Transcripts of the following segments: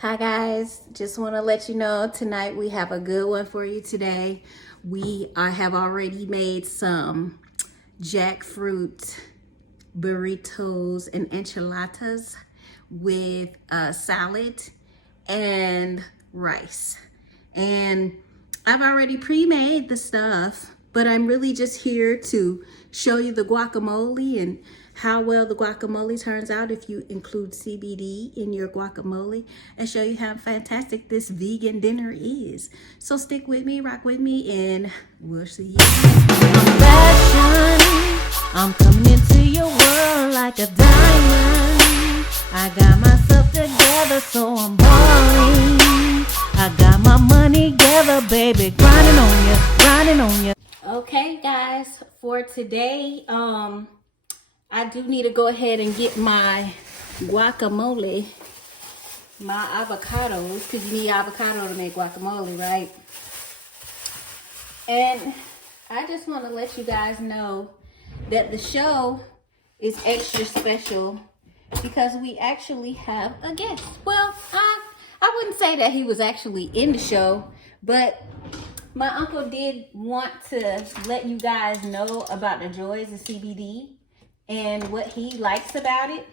Hi guys, just want to let you know tonight we have a good one for you today. I have already made some jackfruit burritos and enchiladas with salad and rice. And I've already pre-made the stuff, but I'm really just here to show you the guacamole and how well the guacamole turns out if you include CBD in your guacamole, and show you how fantastic this vegan dinner is. So stick with me, rock with me, and we'll see you. I'm coming into your world like a diamond. I got myself together, so I'm balling. I got my money together, baby, grinding on you, grinding on you. Okay guys, for today, I do need to go ahead and get my guacamole, my avocados, because you need avocado to make guacamole, right? And I just want to let you guys know that the show is extra special because we actually have a guest. Well, I wouldn't say that he was actually in the show, but my uncle did want to let you guys know about the joys of CBD and what he likes about it.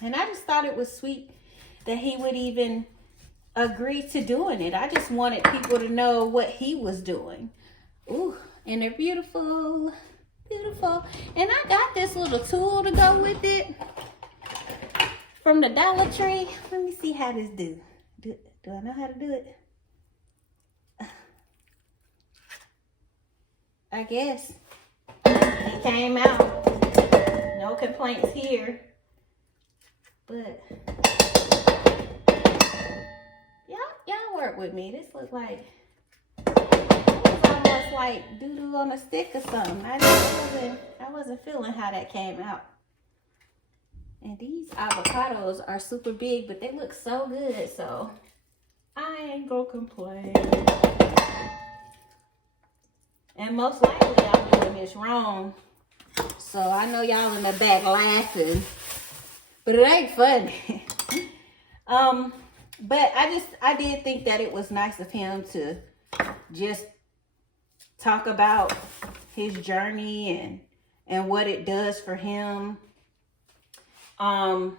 And I just thought it was sweet that he would even agree to doing it. I just wanted people to know what he was doing. Ooh, and they're beautiful, beautiful. And I got this little tool to go with it from the Dollar Tree. Let me see how this do. Do I know how to do it? I guess it came out. No complaints here. But y'all work with me. This looks like it's almost like doo-doo on a stick or something. I wasn't feeling how that came out. And these avocados are super big, but they look so good, so I ain't gonna complain. And most likely I'm doing this wrong. So I know y'all in the back laughing, but it ain't funny. But I did think that it was nice of him to just talk about his journey and what it does for him. I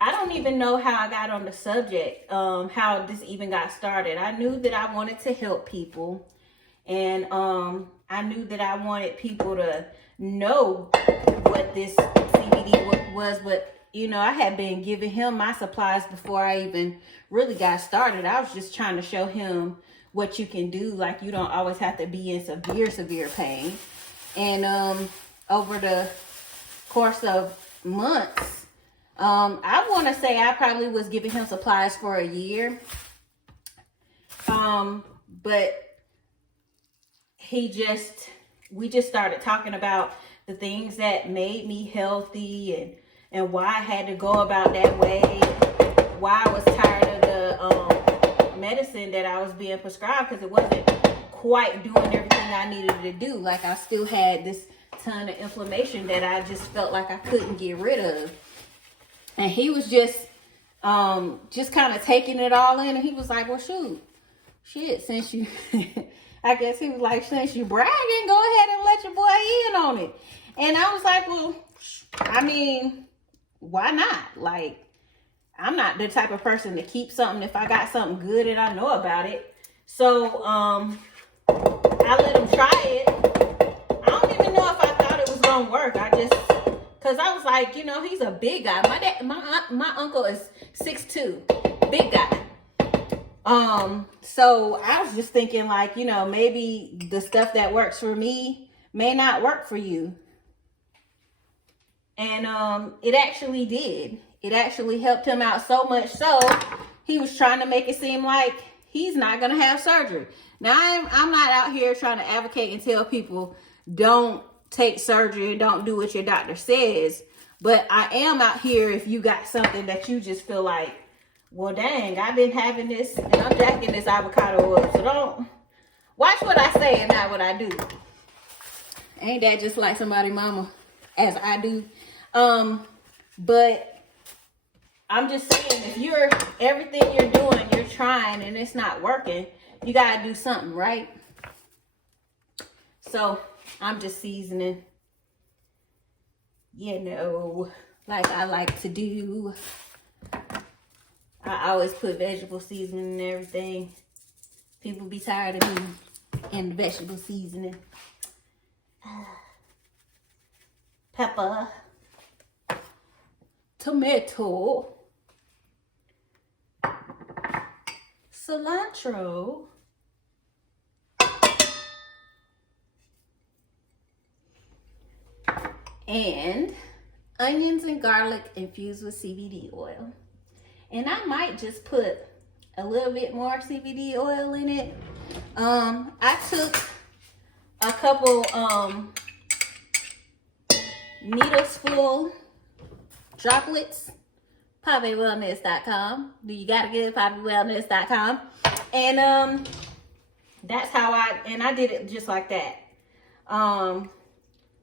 don't even know how I got on the subject, how this even got started. I knew that I wanted to help people. And I knew that I wanted people to know what this CBD was, but you know, I had been giving him my supplies before I even really got started. I was just trying to show him what you can do. Like, you don't always have to be in severe pain. And over the course of months, I want to say I probably was giving him supplies for a year. But we just started talking about the things that made me healthy and why I had to go about that way, why I was tired of the medicine that I was being prescribed, because it wasn't quite doing everything I needed to do. Like, I still had this ton of inflammation that I just felt like I couldn't get rid of. And he was just kind of taking it all in, and he was like, well, shit, since you I guess he was like, since you bragging, go ahead and let your boy in on it. And I was like, well, I mean, why not? Like, I'm not the type of person to keep something if I got something good and I know about it. So I let him try it. I don't even know if I thought it was gonna work. Cause I was like, you know, he's a big guy. My uncle is 6'2", big guy. So I was just thinking, like, you know, maybe the stuff that works for me may not work for you. And it actually did. It actually helped him out so much so he was trying to make it seem like he's not gonna have surgery. Now I'm not out here trying to advocate and tell people don't take surgery and don't do what your doctor says, but I am out here if you got something that you just feel like, well, dang, I've been having this and I'm jacking this avocado up. So don't watch what I say and not what I do. Ain't that just like somebody mama as I do? But I'm just saying, if everything you're doing, you're trying and it's not working, you gotta do something, right? So I'm just seasoning, you know, like I like to do. I always put vegetable seasoning and everything. People be tired of me and vegetable seasoning. Pepper, tomato, cilantro, and onions and garlic infused with CBD oil. And I might just put a little bit more CBD oil in it. I took a couple needles full droplets, PaveWellness.com. Do you gotta get PaveWellness.com? And that's how I did it just like that.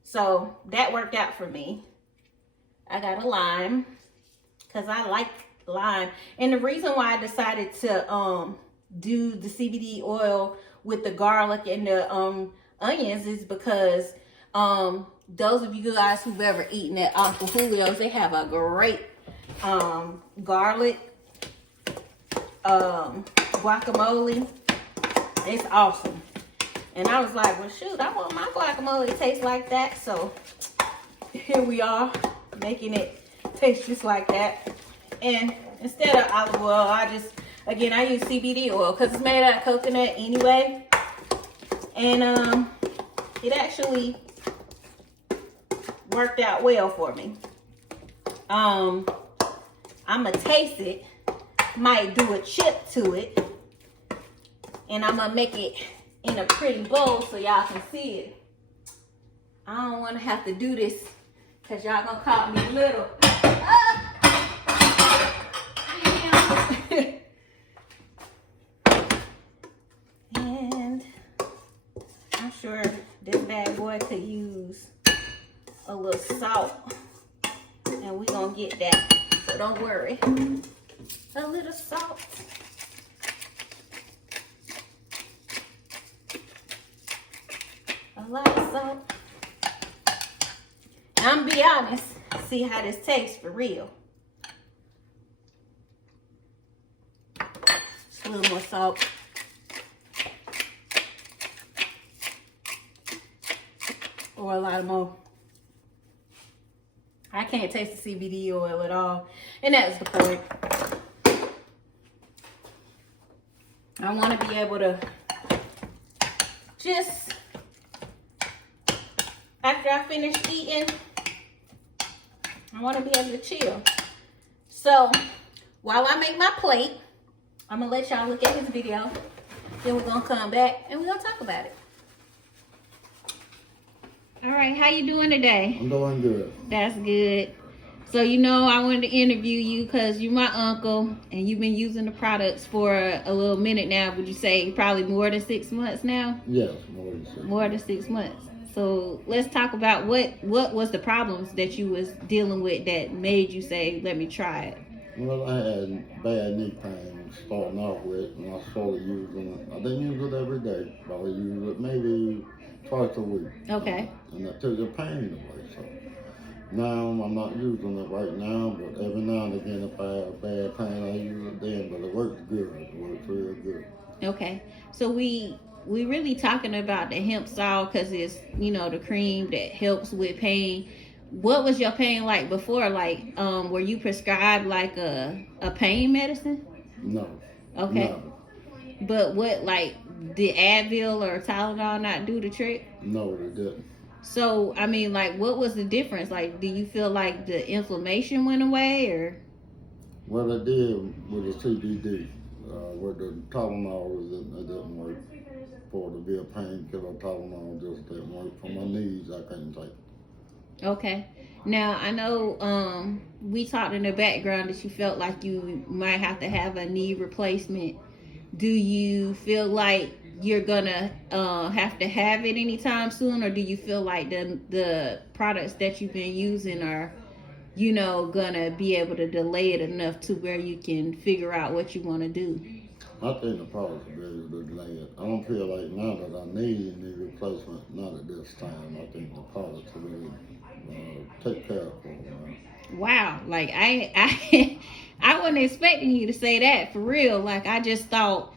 So that worked out for me. I got a lime because I like lime. And the reason why I decided to do the CBD oil with the garlic and the onions is because those of you guys who've ever eaten at Uncle Julio's, they have a great garlic guacamole. It's awesome. And I was like, well, shoot, I want my guacamole to taste like that. So here we are, making it taste just like that. And instead of olive oil, I use CBD oil because it's made out of coconut anyway. And it actually worked out well for me. I'm gonna taste it, might do a chip to it, and I'm gonna make it in a pretty bowl so y'all can see it. I don't want to have to do this because y'all gonna call me little. And I'm sure this bad boy could use a little salt, and we gonna get that, so don't worry. A little salt. A lot of salt. And I'm gonna be honest, see how this tastes for real. Just a little more salt. Or a lot more. I can't taste the CBD oil at all. And that's the point. I want to be able to just, after I finish eating, I want to be able to chill. So while I make my plate, I'm going to let y'all look at this video. Then we're going to come back and we're going to talk about it. All right, how you doing today? I'm doing good. That's good. So, you know, I wanted to interview you because you're my uncle and you've been using the products for a little minute now. Would you say probably more than 6 months now? Yes, more than 6 months. More than 6 months. So let's talk about what was the problems that you was dealing with that made you say, let me try it? Well, I had bad knee pain starting off with, and I started using it. I didn't use it every day, but I used it maybe twice a week. Okay. And that took the pain away. So now I'm not using it right now, but every now and again, if I have bad pain, I use it then. But it works good. It works real good. Okay. So we really talking about the hemp salt because it's, you know, the cream that helps with pain. What was your pain like before? Like, were you prescribed like a pain medicine? No. Okay. No. But what, like, did Advil or Tylenol not do the trick? No, it didn't. So, I mean, like, what was the difference? Like, do you feel like the inflammation went away, or? What I did with the CBD, with the Tylenol, it didn't work. For to be a painkiller, Tylenol just didn't work. For my knees, I couldn't take it. Okay. Now, I know we talked in the background that you felt like you might have to have a knee replacement. Do you feel like you're gonna have to have it anytime soon, or do you feel like the products that you've been using are gonna be able to delay it enough to where you can figure out what you want to do? I think the products will be able to delay it. I don't feel like now that I need any replacement, not at this time. I think the products will really take care of it. Wow, like I wasn't expecting you to say that for real. Like I thought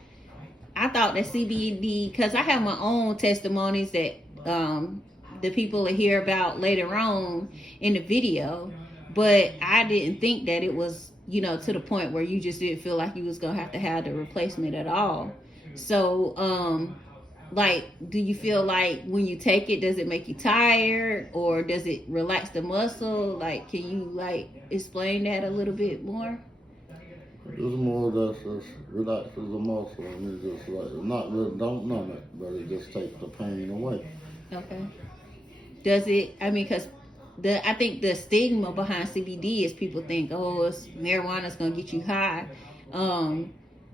that CBD, because I have my own testimonies that the people will hear about later on in the video, but I didn't think that it was to the point where you just didn't feel like you was gonna have to have the replacement at all. So like, do you feel like when you take it, does it make you tired or does it relax the muscle? Like, can you like explain that a little bit more? It's more or less just relaxes the muscle, and it just like not really don't numb it, but it just takes the pain away. Okay. Does it? I mean, because I think the stigma behind CBD is people think, oh, marijuana's gonna get you high.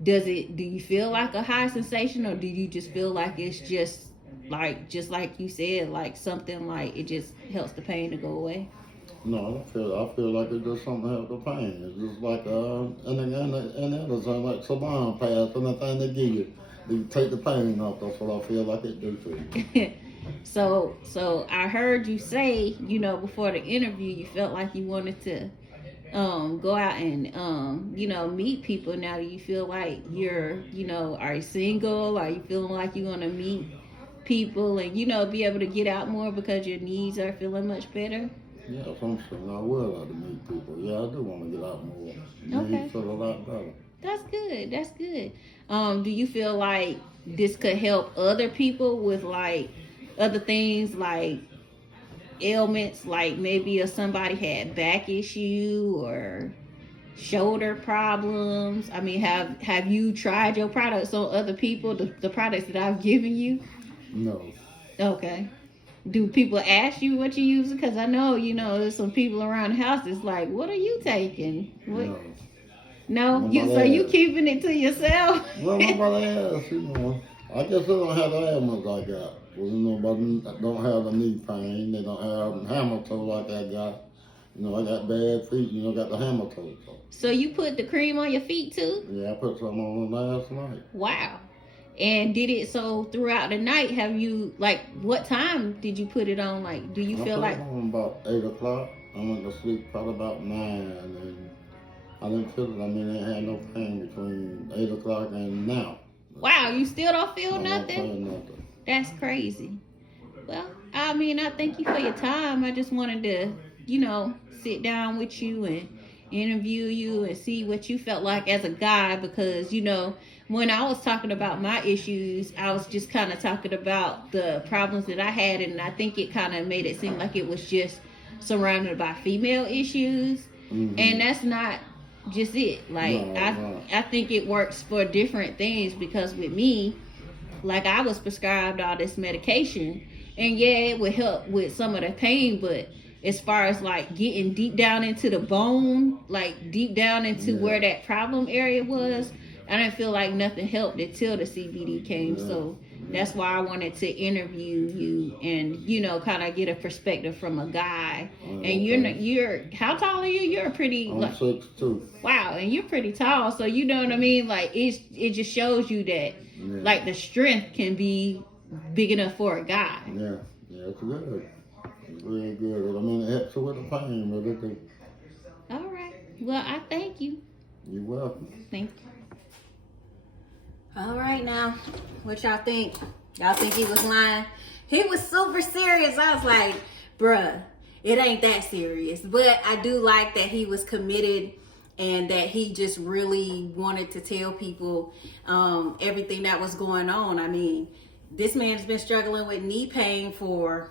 Do you feel like a high sensation, or do you just feel like it's just like you said, like something like it just helps the pain to go away? No, I feel like it's just something to help the pain. It's just like and others are like salon pads and the thing they give you. You take the pain off. That's what I feel like it do to you. So I heard you say, before the interview, you felt like you wanted to go out and meet people. Now, do you feel like you're are you single? Are you feeling like you're gonna meet people and be able to get out more because your knees are feeling much better? Yes, I'm saying I would like to meet people. Yeah, I do want to get out more. Okay. Feel a lot better. That's good. Do you feel like this could help other people with like other things like ailments, like maybe if somebody had back issue or shoulder problems? I mean, have you tried your products on other people, the products that I've given you? No. Okay. Do people ask you what you use? Because I know, there's some people around the house that's like, what are you taking? What? No? So you keeping it to yourself? Well, nobody asks, I guess they don't have the ailments I got. But don't have the knee pain. They don't have hammer toe like I got. I got bad feet. Got the hammer toe. So you put the cream on your feet too? Yeah, I put some on last night. Wow. And did it so throughout the night? Have you, like, what time did you put it on? Like, do you feel like? I put it on about 8 o'clock. I went to sleep probably about 9, and I didn't feel it. I mean, I had no pain between 8 o'clock and now. Wow, you still don't feel I nothing? don't feel nothing. That's crazy. Well, I mean, I thank you for your time. I just wanted to, sit down with you and interview you and see what you felt like as a guy, because, when I was talking about my issues, I was just kind of talking about the problems that I had, and I think it kind of made it seem like it was just surrounded by female issues, and that's not just it. Like, no. I think it works for different things, because with me, like, I was prescribed all this medication, and yeah, it would help with some of the pain, but as far as like getting deep down into the bone, like deep down into where that problem area was, I didn't feel like nothing helped until the CBD came. So that's why I wanted to interview you and, kind of get a perspective from a guy. And you're how tall are you? You're pretty. I'm 6'2". Wow, and you're pretty tall. So you know what I mean? Like it just shows you that like the strength can be big enough for a guy. Yeah, it's good. It's really good. I mean, it helps with the pain, but it do. All right. Well, I thank you. You're welcome. Thank you. All right, now, what y'all think? Y'all think he was lying? He was super serious. I was like, bruh, it ain't that serious. But I do like that he was committed and that he just really wanted to tell people everything that was going on. I mean, this man's been struggling with knee pain for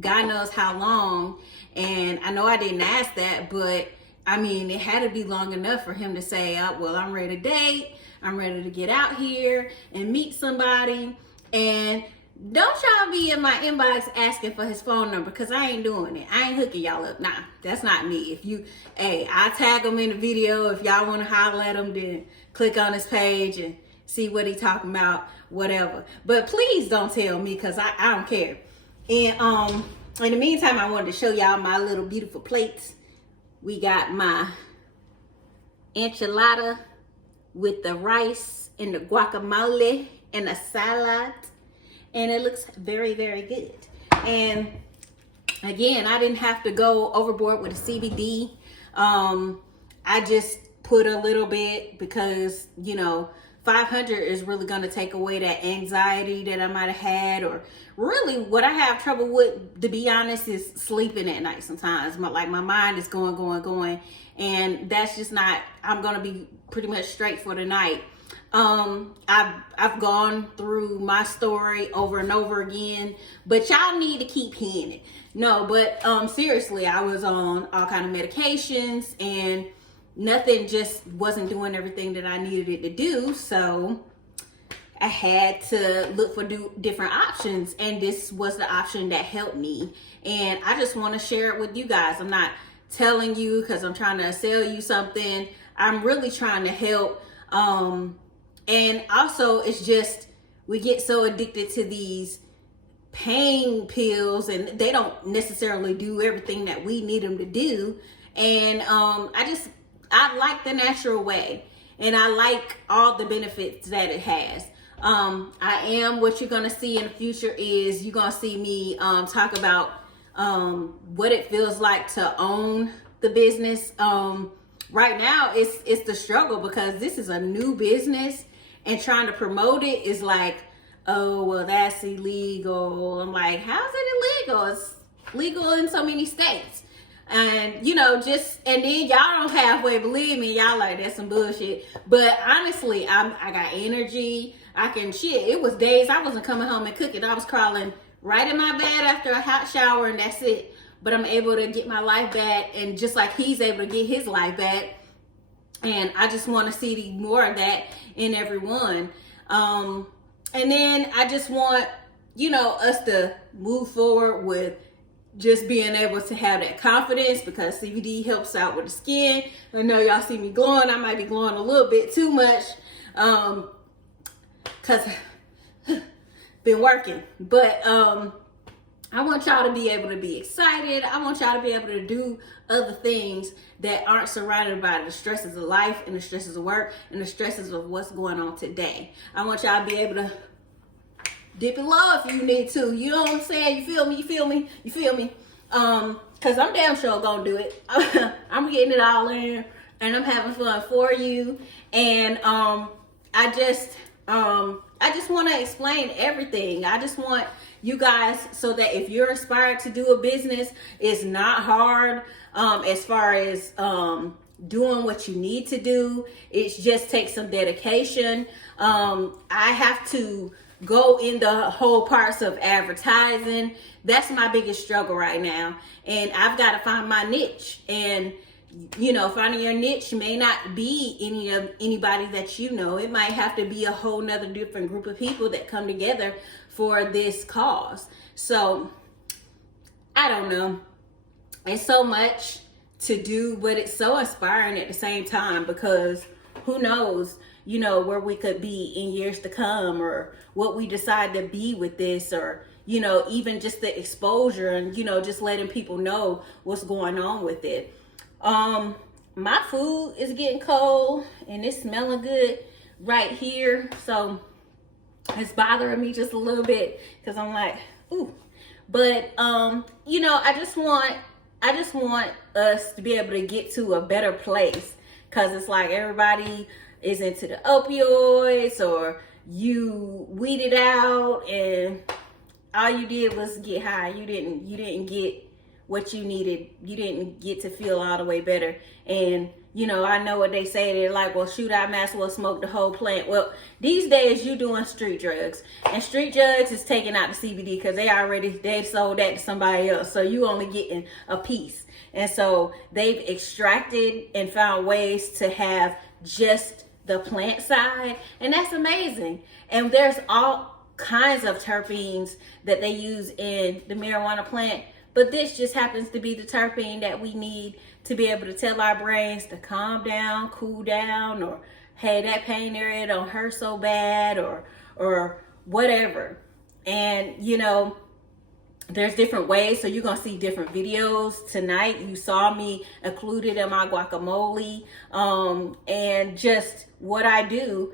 God knows how long. And I know I didn't ask that, but I mean, it had to be long enough for him to say, well, I'm ready to date. I'm ready to get out here and meet somebody. And don't y'all be in my inbox asking for his phone number, because I ain't doing it. I ain't hooking y'all up. Nah, that's not me. I tag him in the video. If y'all want to holler at him, then click on his page and see what he talking about, whatever. But please don't tell me, because I don't care. And in the meantime, I wanted to show y'all my little beautiful plates We got my enchilada with the rice and the guacamole and the salad, and it looks very, very good. And again, I didn't have to go overboard with the CBD. I just put a little bit because, 500 is really going to take away that anxiety that I might have had, or really what I have trouble with, to be honest, is sleeping at night sometimes. My mind is going, and that's just not, I'm going to be pretty much straight for the night. I've gone through my story over and over again, but y'all need to keep hearing it. No, but seriously, I was on all kind of medications, and nothing just wasn't doing everything that I needed it to do. So I had to look for different options, and this was the option that helped me. And I just want to share it with you guys. I'm not telling you because I'm trying to sell you something. I'm really trying to help. And also, it's just, we get so addicted to these pain pills, and they don't necessarily do everything that we need them to do. And I like the natural way, and I like all the benefits that it has. What you're gonna see in the future is you're gonna see me talk about what it feels like to own the business. Right now it's the struggle because this is a new business, and trying to promote it is like, oh, well, that's illegal. I'm like, how's it illegal? It's legal in so many states. And, and then y'all don't halfway believe me. Y'all like, that's some bullshit. But honestly, I got energy. It was days I wasn't coming home and cooking. I was crawling right in my bed after a hot shower, and that's it. But I'm able to get my life back, and just like he's able to get his life back. And I just want to see more of that in everyone. And then I just want, us to move forward with just being able to have that confidence, because CBD helps out with the skin. I know y'all see me glowing. I might be glowing a little bit too much because been working. But I want y'all to be able to be excited. I want y'all to be able to do other things that aren't surrounded by the stresses of life and the stresses of work and the stresses of what's going on today. I want y'all to be able to dip in love if you need to. You know what I'm saying? You feel me? Because I'm damn sure gonna do it. I'm getting it all in, and I'm having fun for you. And I just want to explain everything. I just want you guys, so that if you're inspired to do a business, it's not hard as far as doing what you need to do. It just takes some dedication. I have to go in the whole parts of advertising. That's my biggest struggle right now. And I've got to find my niche. And finding your niche may not be anybody that you know. It might have to be a whole nother different group of people that come together for this cause. So I don't know. It's so much to do, but it's so inspiring at the same time, because who knows, where we could be in years to come, or what we decide to be with this, or, even just the exposure and, just letting people know what's going on with it. My food is getting cold and it's smelling good right here. So it's bothering me just a little bit, because I'm like, ooh. But, I just want us to be able to get to a better place, because it's like everybody is into the opioids, or you weeded out and all you did was get high. You didn't get what you needed. You didn't get to feel all the way better. And I know what they say. They're like, well, shoot, I might as well smoke the whole plant. Well, these days you doing street drugs, and street drugs is taking out the CBD because they sold that to somebody else. So you only getting a piece. And so they've extracted and found ways to have just the plant side, and that's amazing. And there's all kinds of terpenes that they use in the marijuana plant, but this just happens to be the terpene that we need to be able to tell our brains to calm down, cool down, or hey, that pain area don't hurt so bad, or whatever. And there's different ways, so you're gonna see different videos tonight. You saw me included in my guacamole, and just what I do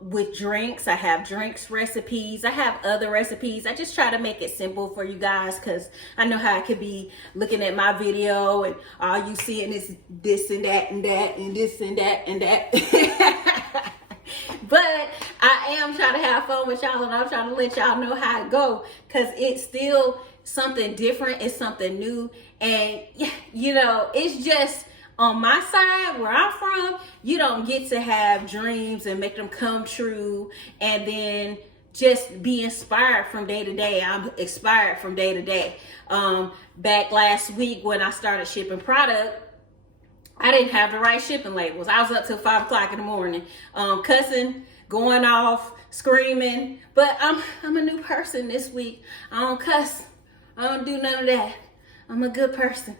with drinks. I have drinks recipes, I have other recipes. I just try to make it simple for you guys, because I know how it could be looking at my video and all you seeing is this and that and that and this and that and that. But I am trying to have fun with y'all, and I'm trying to let y'all know how it go, because it's still something different. It's something new. And you know, it's just on my side where I'm from, you don't get to have dreams and make them come true and then just be inspired from day to day. I'm inspired from day to day. Back last week when I started shipping product, I didn't have the right shipping labels. I was up till 5 o'clock in the morning, cussing, going off, screaming. But I'm a new person this week. I don't cuss. I don't do none of that. I'm a good person.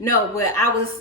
No, but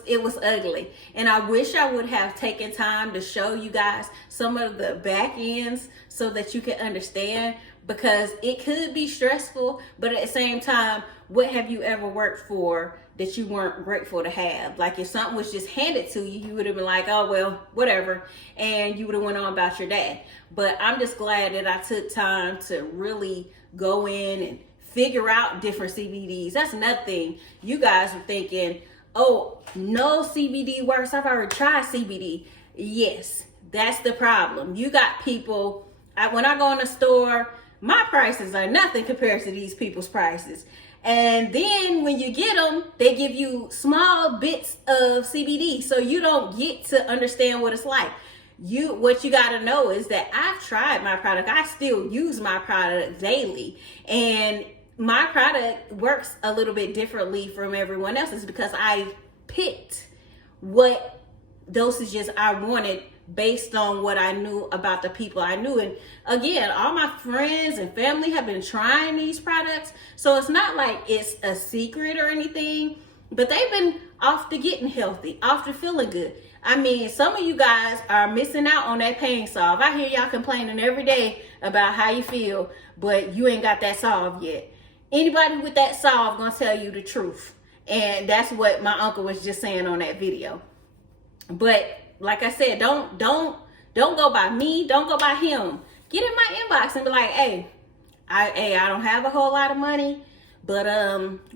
it was ugly. And I wish I would have taken time to show you guys some of the back ends so that you can understand, because it could be stressful, but at the same time, what have you ever worked for that you weren't grateful to have? Like, if something was just handed to you, you would have been like, oh, well, whatever. And you would have went on about your day. But I'm just glad that I took time to really go in and figure out different CBDs. That's another thing. You guys were thinking, oh, no CBD works. I've already tried CBD. Yes, that's the problem. You got people, when I go in the store, my prices are nothing compared to these people's prices. And then when you get them, they give you small bits of CBD, so you don't get to understand what it's like. What you got to know is that I've tried my product. I still use my product daily, and my product works a little bit differently from everyone else's because I picked what dosages I wanted based on what I knew about the people I knew. And again, all my friends and family have been trying these products, so it's not like it's a secret or anything, but they've been off to getting healthy, off to feeling good. I mean, some of you guys are missing out on that pain solve. I hear y'all complaining every day about how you feel, but you ain't got that solve yet. Anybody with that solve gonna tell you the truth. And that's what my uncle was just saying on that video. But like I said, don't go by me, don't go by him. Get in my inbox and be like, hey, I don't have a whole lot of money, but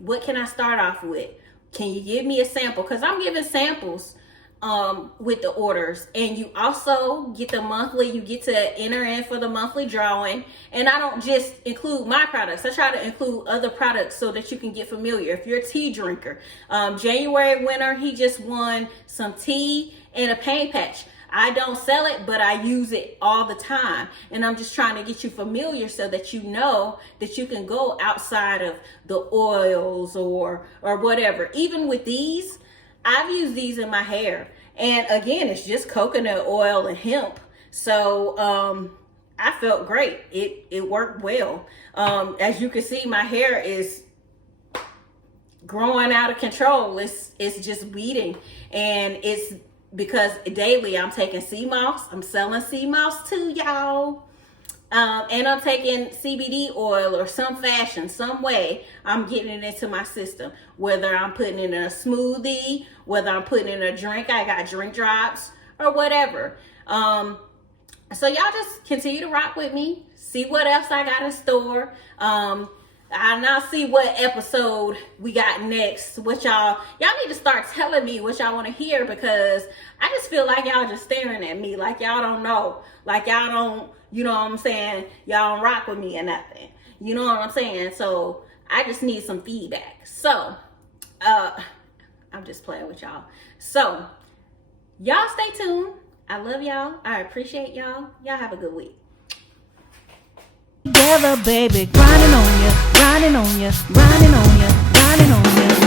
what can I start off with? Can you give me a sample? Because I'm giving samples with the orders, and you also get the monthly, you get to enter in for the monthly drawing. And I don't just include my products, I try to include other products so that you can get familiar. If you're a tea drinker, January winner, he just won some tea and a pain patch. I don't sell it, but I use it all the time, and I'm just trying to get you familiar so that you know that you can go outside of the oils or whatever. Even with these, I've used these in my hair, and again, it's just coconut oil and hemp. So I felt great. It worked well. As you can see, my hair is growing out of control. It's just weeding, and it's because daily I'm taking sea moss. I'm selling sea moss too, y'all. And I'm taking CBD oil or some fashion, some way I'm getting it into my system. Whether I'm putting it in a smoothie, whether I'm putting it in a drink, I got drink drops or whatever. So y'all just continue to rock with me. See what else I got in store. I'll now see what episode we got next. What y'all need to start telling me what y'all want to hear, because I just feel like y'all just staring at me like y'all don't know, like y'all don't, you know what I'm saying, y'all don't rock with me or nothing, you know what I'm saying. So I just need some feedback. So I'm just playing with y'all. So y'all stay tuned. I love y'all. I appreciate y'all. Y'all have a good week. Together, baby, grinding on you, grinding on you, grinding on you, grinding on you.